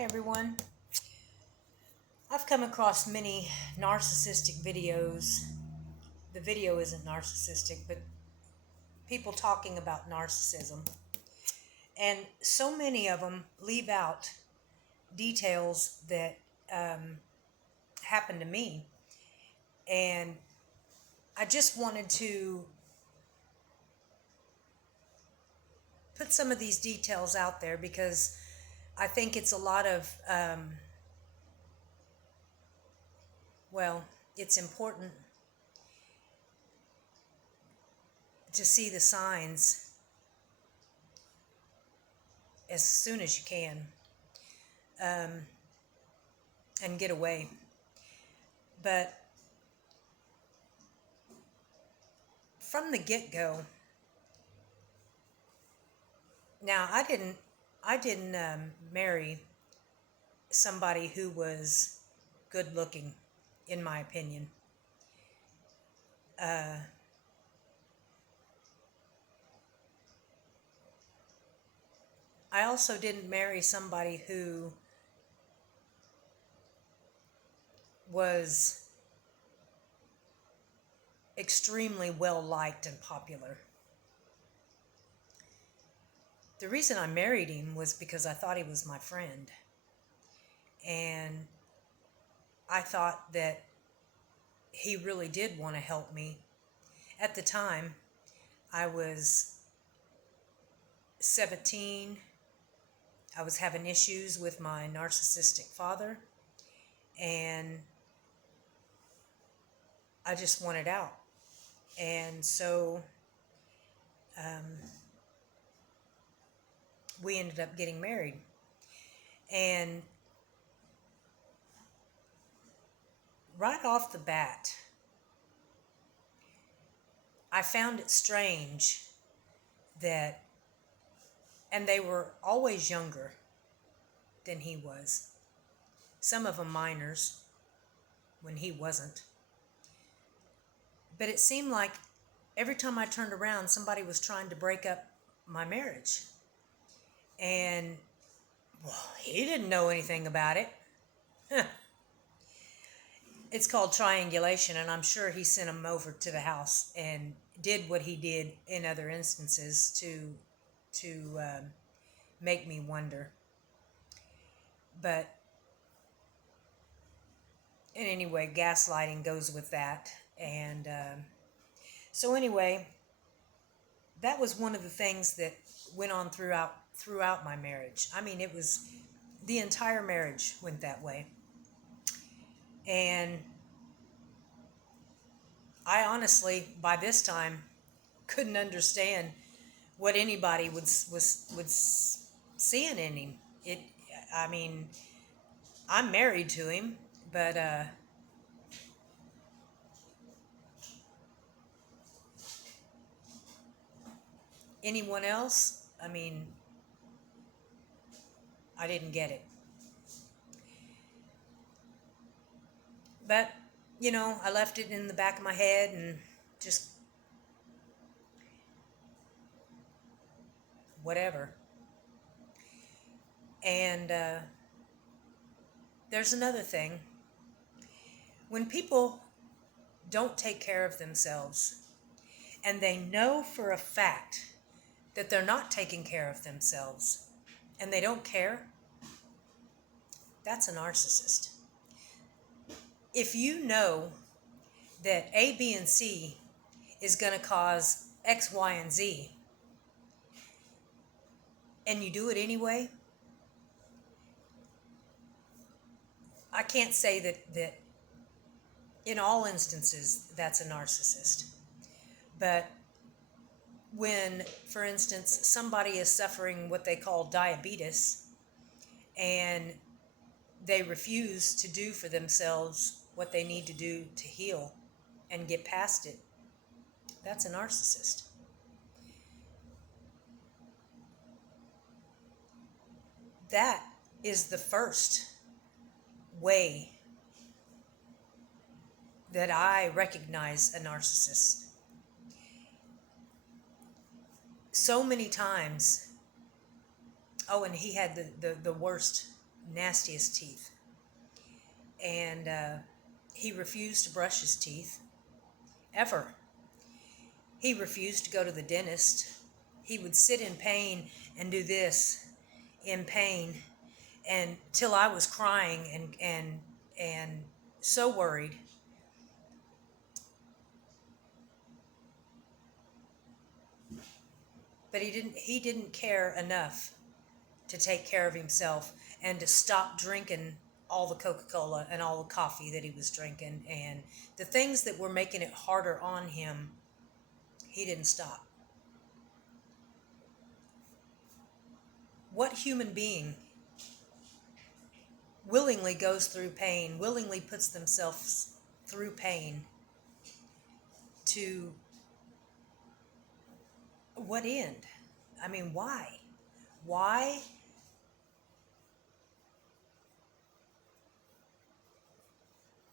Hi everyone. I've come across many narcissistic videos. The video isn't narcissistic, but people talking about narcissism. And so many of them leave out details that happened to me. And I just wanted to put some of these details out there because I think it's a lot of, it's important to see the signs as soon as you can, and get away. But from the get-go, now I didn't marry somebody who was good looking, in my opinion. I also didn't marry somebody who was extremely well liked and popular. The reason I married him was because I thought he was my friend. And I thought that he really did want to help me. At the time, I was 17. I was having issues with my narcissistic father, and I just wanted out. And so we ended up getting married. And right off the bat, I found it strange that, and they were always younger than he was. Some of them minors when he wasn't. But it seemed like every time I turned around, somebody was trying to break up my marriage. And, he didn't know anything about it. It's called triangulation, and I'm sure he sent him over to the house and did what he did in other instances to make me wonder. But in any way, gaslighting goes with that. And so anyway, that was one of the things that went on throughout my marriage. I mean, it was the entire marriage went that way. And I honestly, by this time, couldn't understand what anybody was seeing in him. I mean, I'm married to him, but anyone else, I mean, I didn't get it. But, I left it in the back of my head and just whatever. And there's another thing. When people don't take care of themselves and they know for a fact that they're not taking care of themselves and they don't care, that's a narcissist. If you know that A, B, and C is going to cause X, Y, and Z, and you do it anyway, I can't say that in all instances that's a narcissist. But when, for instance, somebody is suffering what they call diabetes and they refuse to do for themselves what they need to do to heal and get past it, that's a narcissist. That is the first way that I recognize a narcissist. So many times, and he had the worst nastiest teeth. And he refused to brush his teeth, ever. He refused to go to the dentist. He would sit in pain and do this in pain, and till I was crying and so worried. But he didn't care enough to take care of himself and to stop drinking all the Coca-Cola and all the coffee that he was drinking, and the things that were making it harder on him, he didn't stop. What human being willingly goes through pain, willingly puts themselves through pain to what end? I mean, why? Why?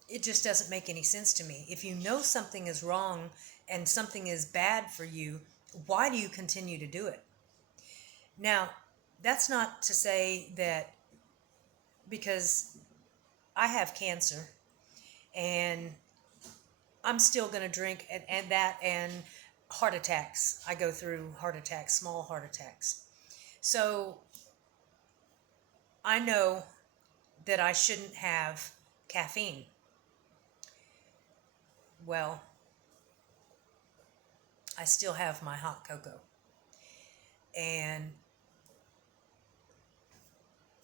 It just doesn't make any sense to me. If you know something is wrong and something is bad for you, why do you continue to do it? Now, that's not to say that, because I have cancer and I'm still going to drink and heart attacks. I go through heart attacks, small heart attacks. So I know that I shouldn't have caffeine. Well, I still have my hot cocoa. And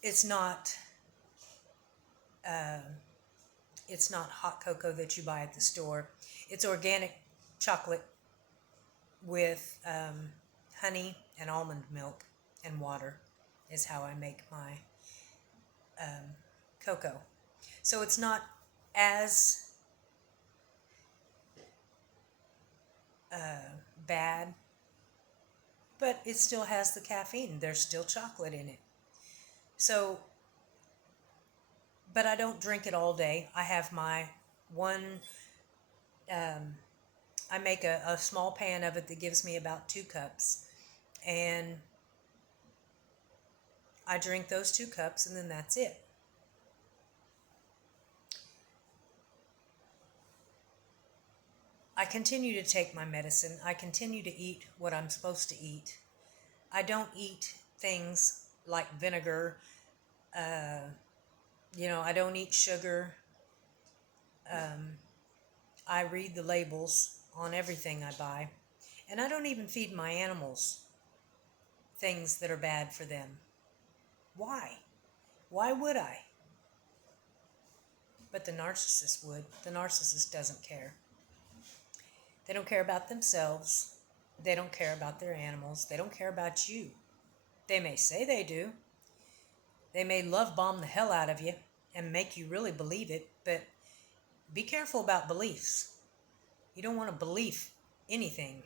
it's not hot cocoa that you buy at the store. It's organic chocolate with honey and almond milk and water is how I make my cocoa. So it's not as bad, but it still has the caffeine. There's still chocolate in it. So, but I don't drink it all day. I have my one, I make a small pan of it that gives me about 2 cups. And I drink those 2 cups and then that's it. I continue to take my medicine. I continue to eat what I'm supposed to eat. I don't eat things like vinegar. I don't eat sugar. I read the labels on everything I buy. And I don't even feed my animals things that are bad for them. Why? Why would I? But the narcissist would. The narcissist doesn't care. They don't care about themselves. They don't care about their animals. They don't care about you. They may say they do. They may love bomb the hell out of you and make you really believe it, but be careful about beliefs. You don't want to believe anything.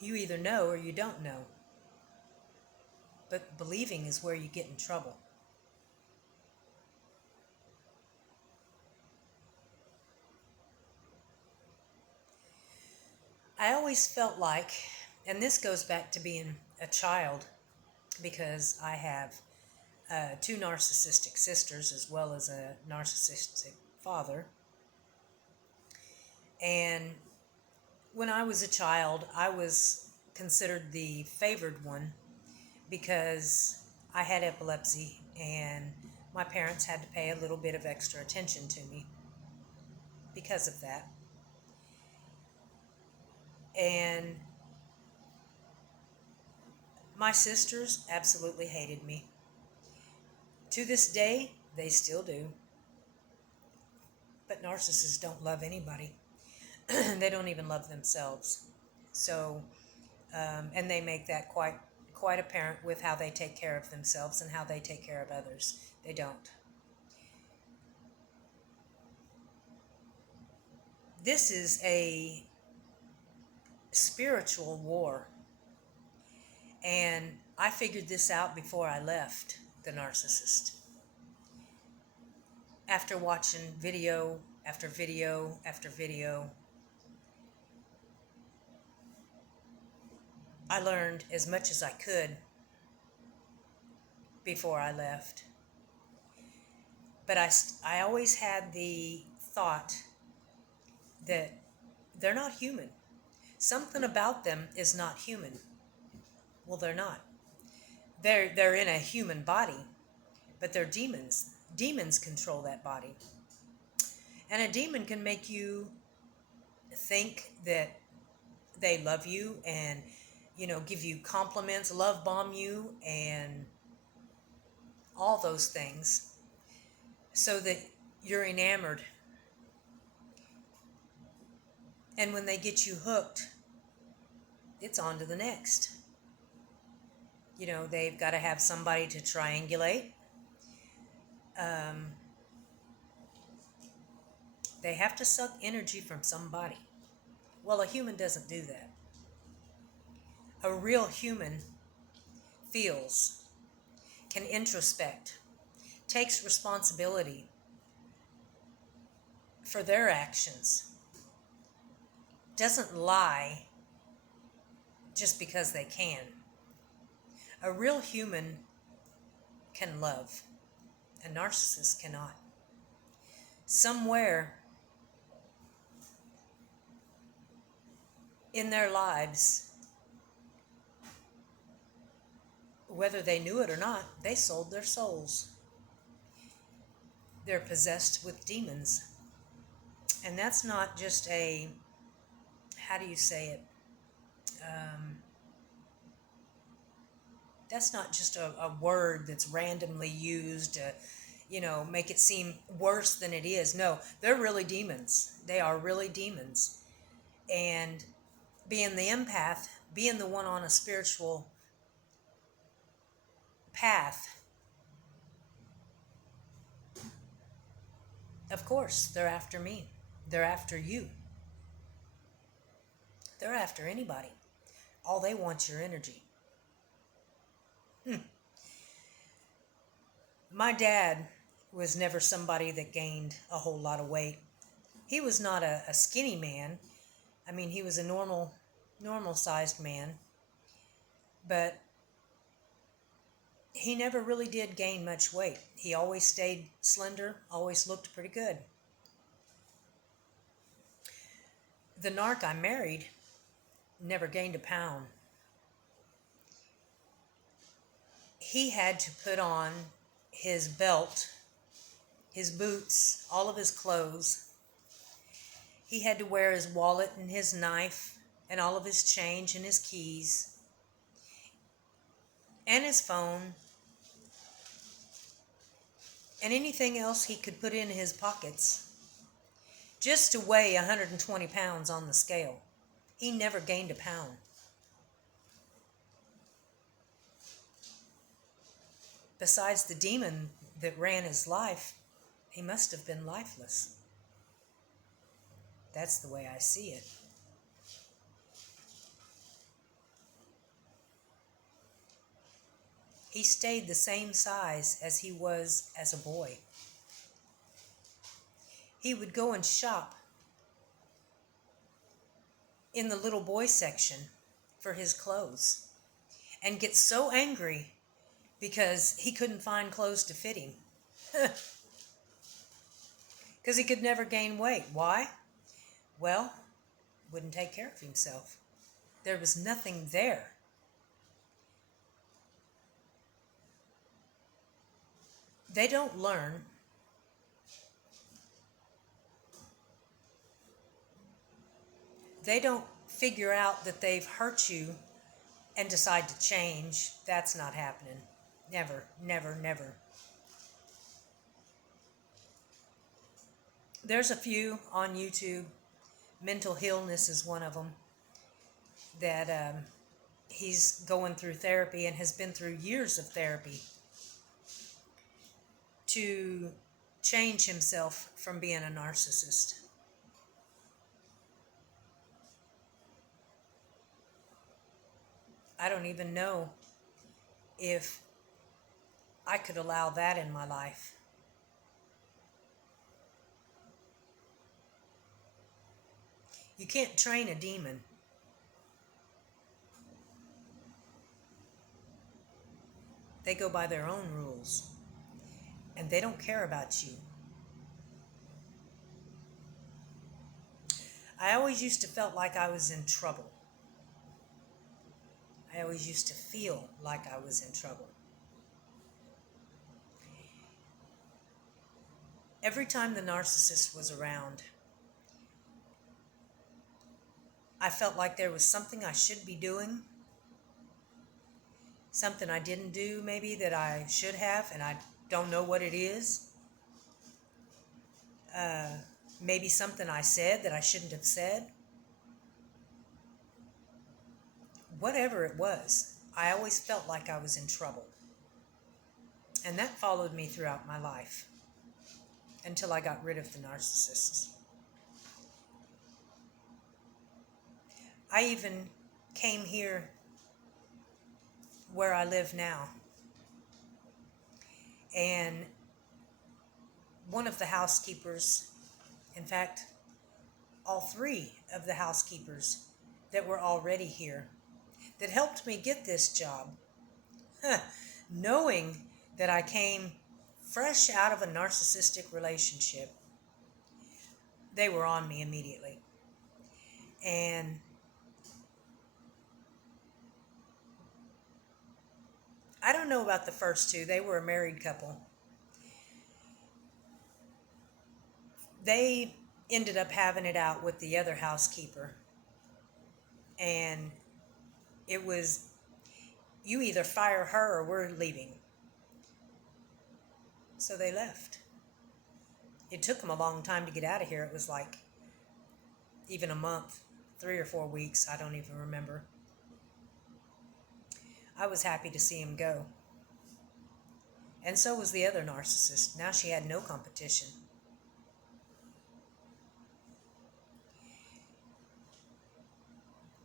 You either know or you don't know. But believing is where you get in trouble. I always felt like, and this goes back to being a child, because I have 2 narcissistic sisters as well as a narcissistic father. And when I was a child, I was considered the favored one because I had epilepsy and my parents had to pay a little bit of extra attention to me because of that. And my sisters absolutely hated me. To this day, they still do. But narcissists don't love anybody. They don't even love themselves. So, and they make that quite apparent with how they take care of themselves and how they take care of others. They don't. This is a spiritual war. And I figured this out before I left the narcissist. After watching video after video after video, I learned as much as I could before I left. But I always had the thought that they're not human. Something about them is not human. Well, they're not. They're in a human body, but they're demons. Demons control that body. And a demon can make you think that they love you and, give you compliments, love bomb you, and all those things so that you're enamored. And when they get you hooked, it's on to the next. They've got to have somebody to triangulate. They have to suck energy from somebody. Well, a human doesn't do that. A real human feels, can introspect, takes responsibility for their actions, doesn't lie just because they can. A real human can love. A narcissist cannot. Somewhere in their lives, whether they knew it or not, they sold their souls. They're possessed with demons. And that's not just a, how do you say it? That's not just a word that's randomly used to, make it seem worse than it is. No, they're really demons. They are really demons. And being the empath, being the one on a spiritual path, of course, they're after me. They're after you. They're after anybody. All they want's your energy. My dad was never somebody that gained a whole lot of weight. He was not a skinny man. I mean, he was a normal-sized man. But he never really did gain much weight. He always stayed slender, always looked pretty good. The narc I married never gained a pound. He had to put on his belt, his boots, all of his clothes. He had to wear his wallet and his knife and all of his change and his keys and his phone and anything else he could put in his pockets just to weigh 120 pounds on the scale. He never gained a pound. Besides the demon that ran his life, he must have been lifeless. That's the way I see it. He stayed the same size as he was as a boy. He would go and shop in the little boy section for his clothes and get so angry because he couldn't find clothes to fit him. Because he could never gain weight. Why? Well, wouldn't take care of himself. There was nothing there. They don't learn. They don't figure out that they've hurt you and decide to change. That's not happening. Never, never, never. There's a few on YouTube. Mental illness is one of them. That he's going through therapy and has been through years of therapy to change himself from being a narcissist. I don't even know if I could allow that in my life. You can't train a demon. They go by their own rules, and they don't care about you. I always used to felt like I was in trouble. I always used to feel like I was in trouble. Every time the narcissist was around, I felt like there was something I should be doing, something I didn't do maybe that I should have, and I don't know what it is. Maybe something I said that I shouldn't have said. Whatever it was, I always felt like I was in trouble. And that followed me throughout my life until I got rid of the narcissists. I even came here where I live now. And one of the housekeepers, in fact, all three of the housekeepers that were already here, that helped me get this job, knowing that I came fresh out of a narcissistic relationship, they were on me immediately. And I don't know about the first two. They were a married couple. They ended up having it out with the other housekeeper. And it was, you either fire her or we're leaving. So they left. It took them a long time to get out of here. It was like even a month, 3 or 4 weeks. I don't even remember. I was happy to see him go. And so was the other narcissist. Now she had no competition.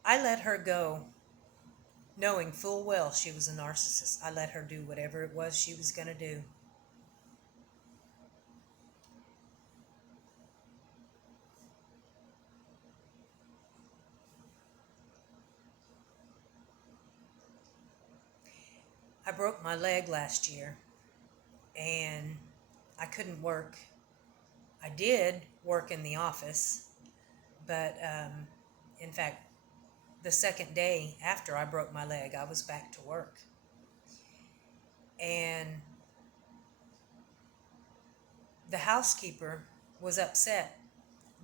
I let her go, knowing full well she was a narcissist. I let her do whatever it was she was going to do. I broke my leg last year, and I couldn't work. I did work in the office, but in fact, the second day after I broke my leg, I was back to work. And the housekeeper was upset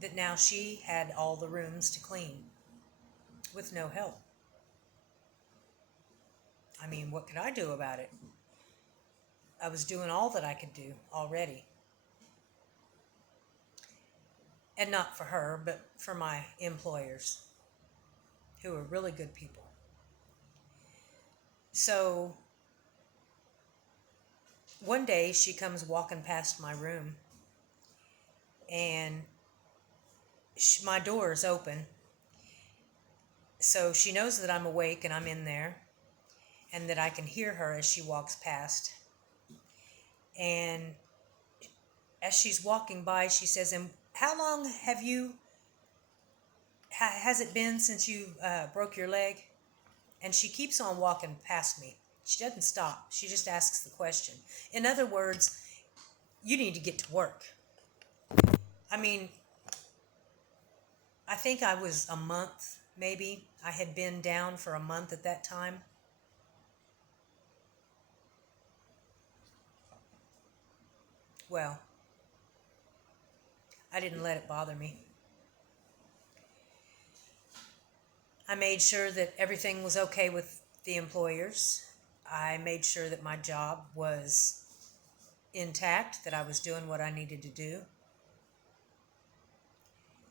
that now she had all the rooms to clean with no help. I mean, what could I do about it? I was doing all that I could do already. And not for her, but for my employers, who are really good people. So one day she comes walking past my room, and my door is open. So she knows that I'm awake and I'm in there, and that I can hear her as she walks past. And as she's walking by, she says, "And how long has it been since you broke your leg?" And she keeps on walking past me. She doesn't stop. She just asks the question. In other words, you need to get to work. I mean, I think I was a month, maybe. I had been down for a month at that time. Well, I didn't let it bother me. I made sure that everything was okay with the employers. I made sure that my job was intact, that I was doing what I needed to do.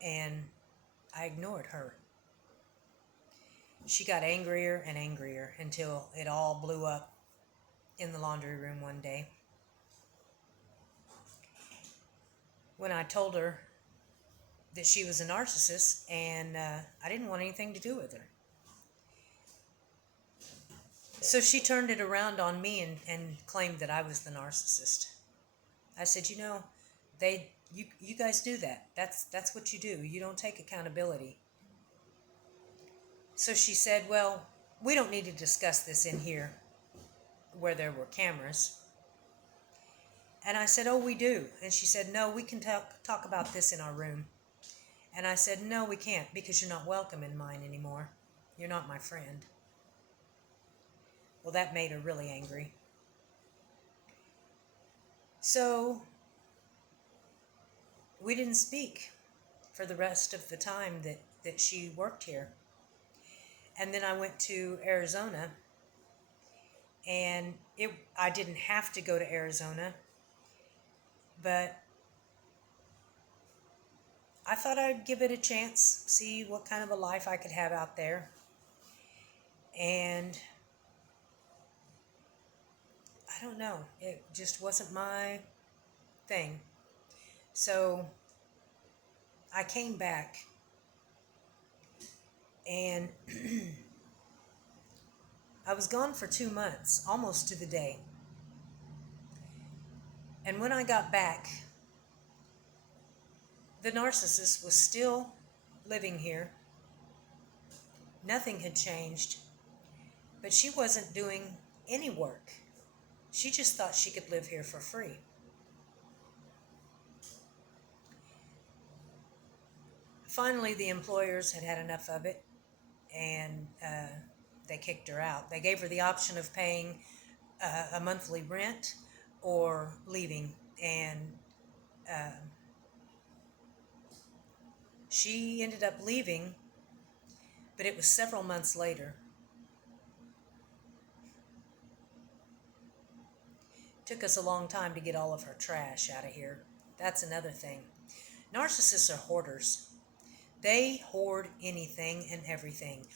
And I ignored her. She got angrier and angrier until it all blew up in the laundry room one day, when I told her that she was a narcissist, and I didn't want anything to do with her. So she turned it around on me and claimed that I was the narcissist. I said, you guys do that. That's what you do. You don't take accountability. So she said, "Well, we don't need to discuss this in here. where there were cameras. And I said, "Oh, we do." And she said, "No, we can talk about this in our room." And I said, "No, we can't, because you're not welcome in mine anymore. You're not my friend." Well, that made her really angry. So we didn't speak for the rest of the time that she worked here. And then I went to Arizona, and I didn't have to go to Arizona, but I thought I'd give it a chance, see what kind of a life I could have out there. And I don't know, it just wasn't my thing. So I came back, and I was gone for 2 months, almost to the day. And when I got back, the narcissist was still living here. Nothing had changed, but she wasn't doing any work. She just thought she could live here for free. Finally, the employers had had enough of it, and they kicked her out. They gave her the option of paying a monthly rent or leaving, and she ended up leaving, but it was several months later. It took us a long time to get all of her trash out of here. That's another thing. Narcissists are hoarders. They hoard anything and everything.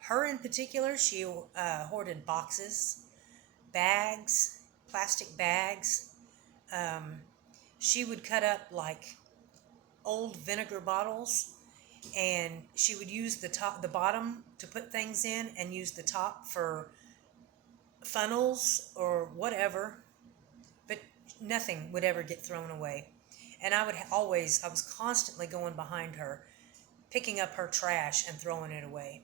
Her in particular, she hoarded boxes, bags, plastic bags. She would cut up like old vinegar bottles, and she would use the bottom to put things in, and use the top for funnels or whatever, but nothing would ever get thrown away. And I was constantly going behind her, picking up her trash and throwing it away.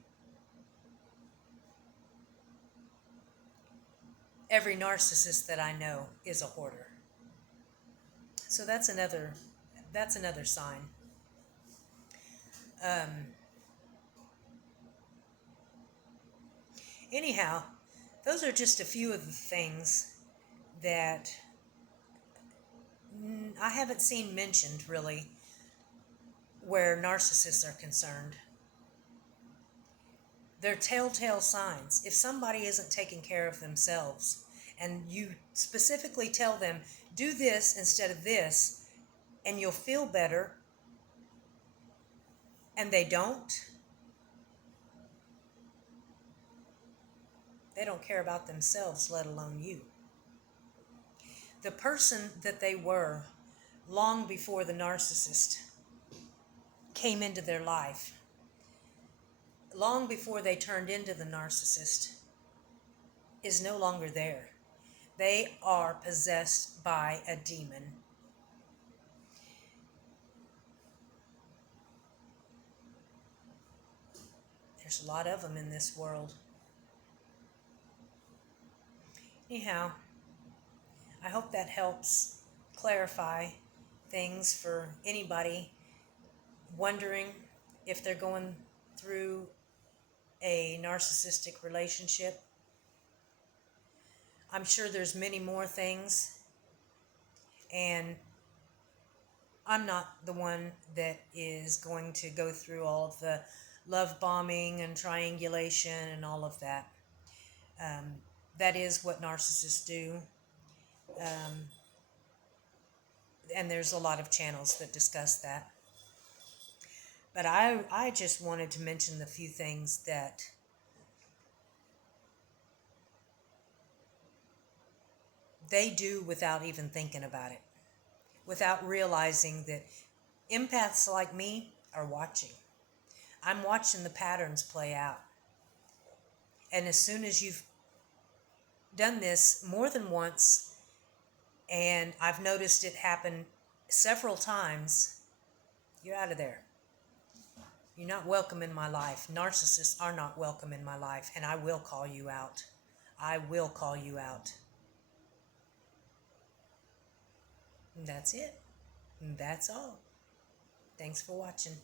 Every narcissist that I know is a hoarder. So that's another sign. Anyhow, those are just a few of the things that I haven't seen mentioned really where narcissists are concerned. They're telltale signs. If somebody isn't taking care of themselves, and you specifically tell them, do this instead of this, and you'll feel better, and they don't care about themselves, let alone you. The person that they were long before the narcissist came into their life, long before they turned into the narcissist, is no longer there. They are possessed by a demon. There's a lot of them in this world. Anyhow, I hope that helps clarify things for anybody wondering if they're going through a narcissistic relationship. I'm sure there's many more things, and I'm not the one that is going to go through all of the love bombing and triangulation and all of that. That is what narcissists do. And there's a lot of channels that discuss that. But I just wanted to mention the few things that they do without even thinking about it, without realizing that empaths like me are watching. I'm watching the patterns play out. And as soon as you've done this more than once, and I've noticed it happen several times, you're out of there. You're not welcome in my life. Narcissists are not welcome in my life, and I will call you out. I will call you out. And that's it. And that's all. Thanks for watching.